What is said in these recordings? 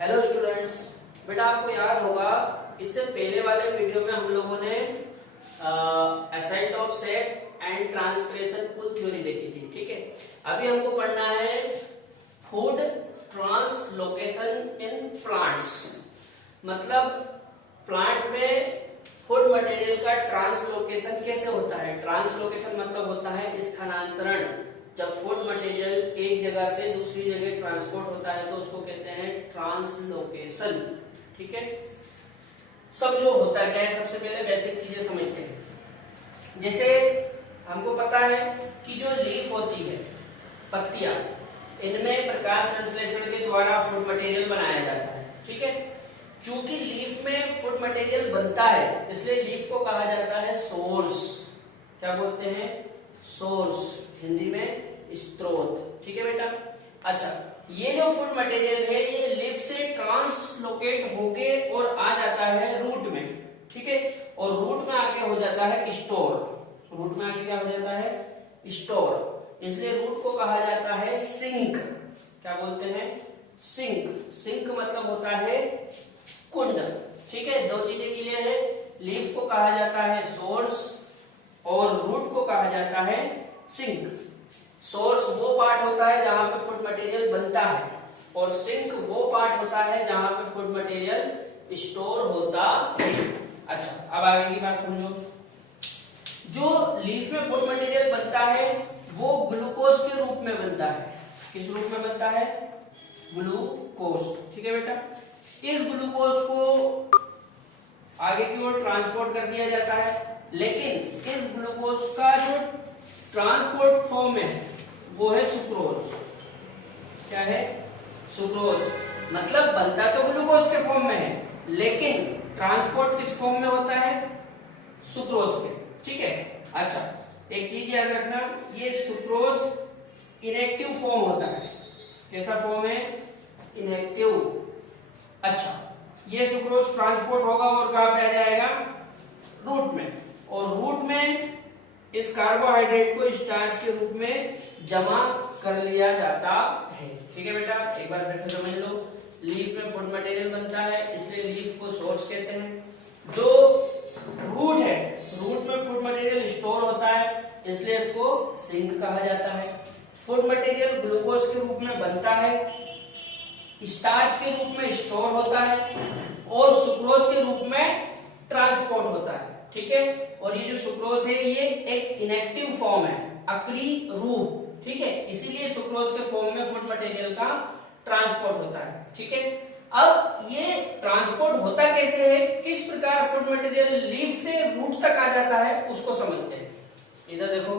Hello students, बेटा आपको याद होगा इससे पहले वाले वीडियो में हम लोगों ने ascent of sap and transpiration pull theory देखी थी। ठीक है, अभी हमको पढ़ना है फूड ट्रांसलोकेशन इन प्लांट्स। मतलब प्लांट में फूड मटेरियल का ट्रांसलोकेशन कैसे होता है। ट्रांसलोकेशन मतलब होता है स्थानांतरण। जब फूड मटेरियल एक जगह से दूसरी जगह ट्रांसपोर्ट होता है तो उसको कहते हैं ट्रांसलोकेशन। ठीक है, सब जो होता है क्या है, सबसे पहले बेसिक चीजें समझते हैं। जैसे हमको पता है कि जो लीफ होती है, पत्तियां, इनमें प्रकाश संश्लेषण के द्वारा फूड मटेरियल बनाया जाता है। ठीक है, चूंकि लीफ में फूड मटेरियल बनता है इसलिए लीफ को कहा जाता है सोर्स। क्या बोलते हैं? सोर्स, हिंदी में स्रोत। ठीक है बेटा। अच्छा, ये जो फूड मटेरियल है ये लीफ से ट्रांसलोकेट होके और आ जाता है रूट में। ठीक है, और रूट में आके हो जाता है स्टोर। रूट में आके क्या हो जाता है? स्टोर। इसलिए रूट को कहा जाता है सिंक। क्या बोलते हैं? सिंक। सिंक मतलब होता है कुंड। ठीक है, दो चीजें क्लियर है। लीफ को कहा जाता है सोर्स और रूट को कहा जाता है सिंक। सोर्स वो पार्ट होता है जहां पे फूड मटेरियल बनता है और सिंक वो पार्ट होता है जहां पे फूड मटेरियल स्टोर होता है। अच्छा, अब आगे की बात समझो। जो लीफ में फूड मटेरियल बनता है वो ग्लूकोज के रूप में बनता है। किस रूप में बनता है? ग्लूकोज। ठीक है बेटा, इस ग्लूकोज को आगे की ओर ट्रांसपोर्ट कर दिया जाता है, लेकिन इस ग्लूकोज का जो ट्रांसपोर्ट फॉर्म है वो है सुक्रोज। क्या है? सुक्रोज। मतलब बनता तो ग्लूकोज के फॉर्म में है लेकिन ट्रांसपोर्ट किस फॉर्म में होता है? सुक्रोज के। ठीक है। अच्छा, एक चीज याद रखना, ये सुक्रोज इनएक्टिव फॉर्म होता है। कैसा फॉर्म है? इनएक्टिव। अच्छा, ये सुक्रोज ट्रांसपोर्ट होगा और कहां पे आ जाएगा? रूट में। और रूट में इस कार्बोहाइड्रेट को स्टार्च के रूप में जमा कर लिया जाता है। ठीक है बेटा, एक बार फिर से समझ लो। लीफ में फूड मटेरियल बनता है इसलिए लीफ को सोर्स कहते हैं। जो रूट है, रूट में फूड मटेरियल स्टोर होता है इसलिए इसको सिंक कहा जाता है। फूड मटेरियल ग्लूकोज के रूप में बनता है, स्टार्च के रूप में स्टोर होता है और सुक्रोज के रूप में ट्रांसपोर्ट होता है। ठीक है, और ये जो सुक्रोज है ये एक इनएक्टिव फॉर्म है, अक्रिय रूप। ठीक है, इसीलिए सुक्रोज के फॉर्म में फूड मटेरियल का ट्रांसपोर्ट होता है। ठीक है, अब ये ट्रांसपोर्ट होता कैसे है, किस प्रकार फूड मटेरियल लीफ से रूट तक आ जाता है उसको समझते हैं। इधर देखो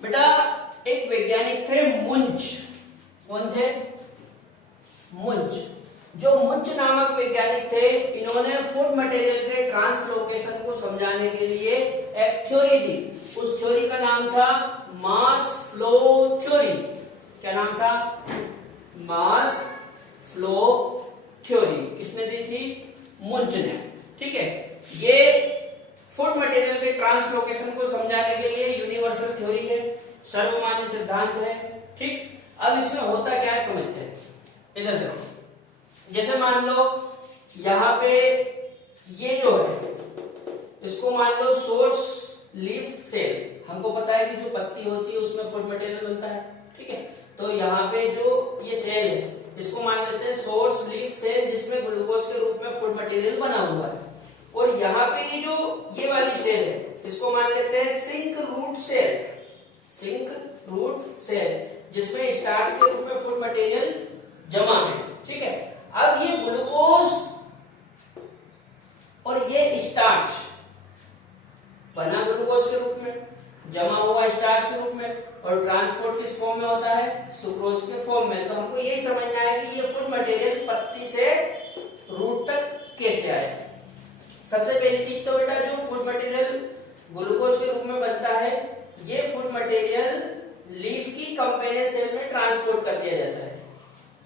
बेटा, एक वैज्ञानिक थे मुंच। कौन थे? मुंच। जो मुंच नामक वैज्ञानिक थे, इन्होंने फूड मटेरियल के ट्रांसलोकेशन को समझाने के लिए एक थ्योरी दी। उस थ्योरी का नाम था मास फ्लो थ्योरी। क्या नाम था? Mass flow theory. किसने दी थी? मुंच ने। ठीक है, ये फूड मटेरियल के ट्रांसलोकेशन को समझाने के लिए यूनिवर्सल थ्योरी है, सर्वमान्य सिद्धांत है। ठीक, अब इसमें होता क्या है समझते हैं। इधर देखो, जैसे मान लो यहां पे ये जो है इसको मान लो सोर्स लीफ सेल। हमको पता है कि जो पत्ती होती है उसमें फूड मटेरियल बनता है। ठीक है, तो यहाँ पे जो ये सेल है इसको मान लेते हैं सोर्स लीफ सेल, जिसमें ग्लूकोज के रूप में फूड मटेरियल बना हुआ है। और यहाँ पे ये जो ये वाली सेल है इसको मान लेते हैं sink root cell. Sink root cell, जिसमें स्टार्च के रूप में फूड मटेरियल जमा है। ठीक है, अब ये ग्लूकोज और ये स्टार्च बना ग्लूकोज के रूप में, जमा हुआ स्टार्च के रूप में, और ट्रांसपोर्ट किस फॉर्म में होता है? सुक्रोज के फॉर्म में। तो हमको यही समझना है कि ये फूड मटेरियल पत्ती से रूट तक कैसे आया। सबसे पहली चीज तो बेटा, जो फूड मटेरियल ग्लूकोज के रूप में बनता है ये फूड मटेरियल लीफ की कंपेनियन सेल में ट्रांसपोर्ट कर दिया जाता है।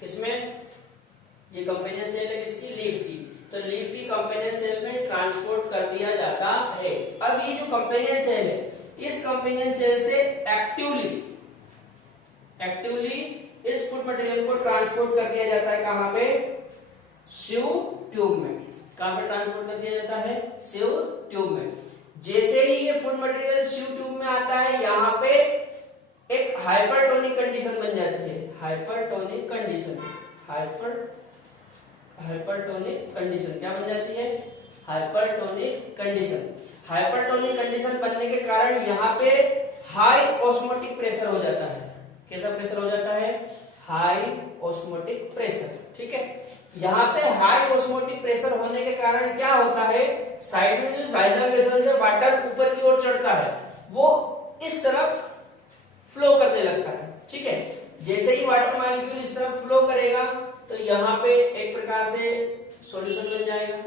किसमें? ये कंपेनियन सेल है किसकी? लीफ की। तो लीफ की कंपेनियन सेल में ट्रांसपोर्ट कर दिया जाता है। अब ये जो कंपेनियन सेल है इस कंपेनियन सेल से एक्टिवली एक्टिवली इस फूड मटेरियल को ट्रांसपोर्ट कर दिया जाता है कहां पे, शिव ट्यूब में। कहां पे ट्रांसपोर्ट कर दिया जाता है, शिव ट्यूब में। जैसे ही ये फूड मटेरियल शिव ट्यूब में आता है, यहाँ पे एक हाइपरटोनिक कंडीशन बन जाती है, हाइपरटोनिक कंडीशन, हाइपरटोनिक कंडीशन क्या बन जाती है, हाइपरटोनिक कंडीशन। हाइपरटोनिक कंडीशन बनने के कारण यहाँ पे हाई ऑस्मोटिक प्रेशर हो जाता है। कैसा प्रेशर हो जाता है, हाई ऑस्मोटिक प्रेशर। ठीक है, यहाँ पे हाई ऑस्मोटिक प्रेशर होने के कारण क्या होता है, साइड में जो जाइलम वेसल से वाटर ऊपर की ओर चढ़ता है वो इस तरफ फ्लो करने लगता है। ठीक है, जैसे ही वाटर मॉलिक्यूल इस तरफ फ्लो करेगा तो यहाँ पे एक प्रकार से सॉल्यूशन बन जाएगा।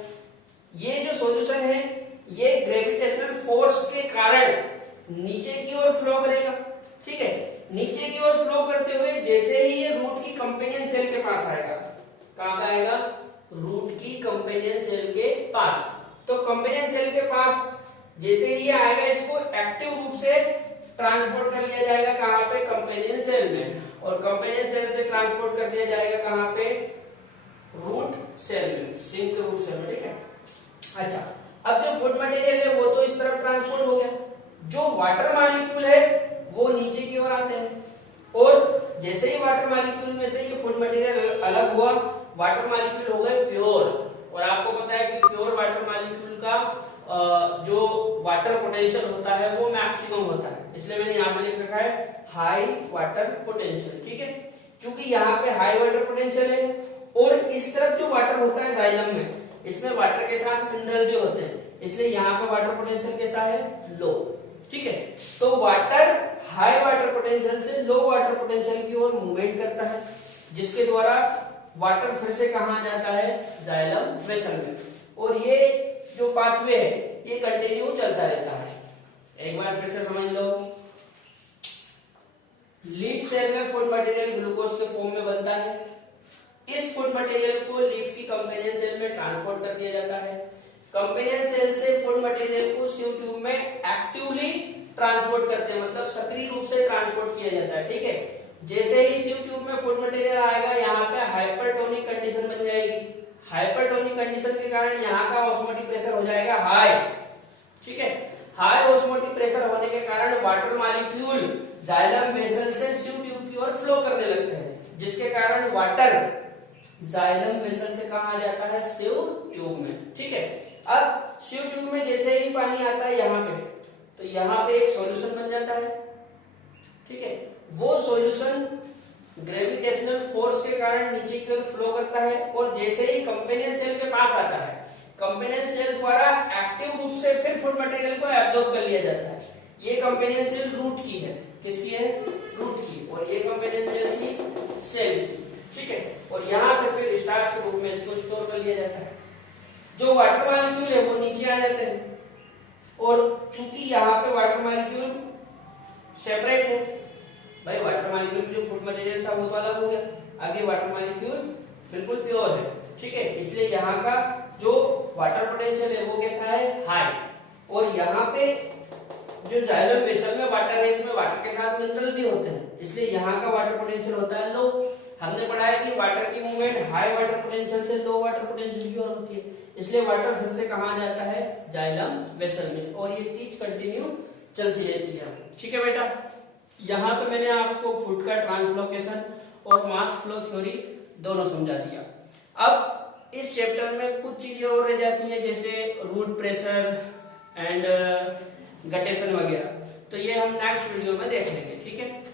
ये जो सॉल्यूशन है ये ग्रेविटेशनल फोर्स के कारण नीचे की ओर फ्लो करेगा। ठीक है, नीचे की ओर फ्लो करते हुए जैसे ही ये रूट की कंपेनियन सेल के पास आएगा, कहां पे आएगा, रूट की कंपेनियन सेल के पास। तो कंपेनियन सेल के पास जैसे ही ये आएगा, इसको एक्टिव रूप से ट्रांसपोर्ट कर लिया जाएगा कहां पे, कंपेनियन सेल में। और कंपेनियन सेल से ट्रांसपोर्ट कर दिया जाएगा कहां पे, रूट सेल में, सिंक रूट सेल में। ठीक है, अच्छा, अब जो फूड मटेरियल है वो तो इस तरफ ट्रांसपोर्ट हो गया, जो वाटर मॉलिक्यूल है वो नीचे की ओर आते हैं। और जैसे ही वाटर मॉलिक्यूल में से ये फूड मटेरियल अलग हुआ, वाटर मॉलिक्यूल हो गए प्योर। और आपको पता है कि प्योर वाटर मॉलिक्यूल का जो वाटर पोटेंशियल होता है वो मैक्सिमम होता है, इसलिए मैंने यहाँ पे लिख रखा है हाई वाटर पोटेंशियल। ठीक है, क्योंकि यहाँ पे हाई वाटर पोटेंशियल है और इस तरफ जो वाटर होता है जाइलम में, इसमें वाटर के साथ मिनरल भी होते हैं, इसलिए यहाँ पे वाटर पोटेंशियल कैसा है, लो। ठीक है, तो वाटर हाई वाटर पोटेंशियल से लो वाटर पोटेंशियल की ओर मूवमेंट करता है, जिसके द्वारा वाटर फिर से कहां जाता है, जाइलम वेसल में। और ये जो पाथवे है ये कंटिन्यू चलता रहता है। एक बार फिर से समझ लो, लीफ सेल में फूड मटेरियल ग्लूकोज के फॉर्म में बनता है। इस फूड मटेरियल को लीफ की कंपेनियन सेल में ट्रांसपोर्ट कर दिया जाता है। कंपेनियन सेल से फूड मटेरियल को शिव ट्यूब में एक्टिवली ट्रांसपोर्ट करते हैं, मतलब सक्रिय रूप से ट्रांसपोर्ट किया जाता है। ठीक है, जैसे ही शिव ट्यूब में फूड मटेरियल आएगा, यहाँ पे हाइपरटोनिक कंडीशन बन जाएगी। हाइपरटोनिक कंडीशन के कारण यहाँ का ऑस्मोटिक प्रेशर हो जाएगा हाई। ठीक है, हाई ऑस्मोटिक प्रेशर होने के कारण वाटर मॉलिक्यूल जाइलम वेसल से शिव ट्यूब की ओर फ्लो करने लगते हैं, जिसके कारण वाटर जाइलम वेसल से कहा जाता है, शिव ट्यूब में। ठीक है, अब शिव ट्यूब में जैसे ही पानी आता है यहाँ पे, तो यहाँ पे एक सॉल्यूशन बन जाता है। ठीक है, वो सॉल्यूशन ग्रेविटेशनल फोर्स के कारण नीचे की ओर फ्लो करता है और जैसे ही कंपेनियन सेल के पास आता है, कंपेनियन सेल द्वारा एक्टिव रूप से फिर फूड मटेरियल को एब्जॉर्ब कर लिया जाता है। ये कंपेनियन सेल रूट की है, किसकी है, रूट की, और ये कंपेनियन सेल की, सेल की। ठीक है, और यहाँ से फिर स्टार्च के रूप में इसको स्टोर कर लिया जाता है। जो वाटर मॉलिक्यूल है वो नीचे आ जाते हैं, और चूंकि यहाँ पे वाटर मॉलिक्यूल सेपरेट है, भाई वाटर मॉलिक्यूल जो फूड मटेरियल था वो तो अलग हो गया, आगे वाटर मॉलिक्यूल बिल्कुल प्योर है। ठीक है, इसलिए यहाँ का जो वाटर पोटेंशियल है वो कैसा है, हाई। और यहाँ पे जो जाइलम वेसल में वाटर है, इसमें वाटर के साथ मिनरल भी होते हैं, इसलिए यहाँ का वाटर पोटेंशियल होता है लो। हमने पढ़ा है कि वाटर की मूवमेंट हाई वाटर पोटेंशियल से लो वाटर पोटेंशियल की ओर होती है, इसलिए वाटर फिर से कहाँ जाता है, जाइलम वेसल में, और ये चीज कंटिन्यू चलती रहती है। ठीक है बेटा, यहाँ पे मैंने आपको फूड का ट्रांसलोकेशन और मास फ्लो थ्योरी दोनों समझा दिया। अब इस चैप्टर में कुछ चीजें और रह जाती हैं, जैसे रूट प्रेशर एंड गटेशन वगैरह, तो ये हम नेक्स्ट वीडियो में देख लेंगे। ठीक है।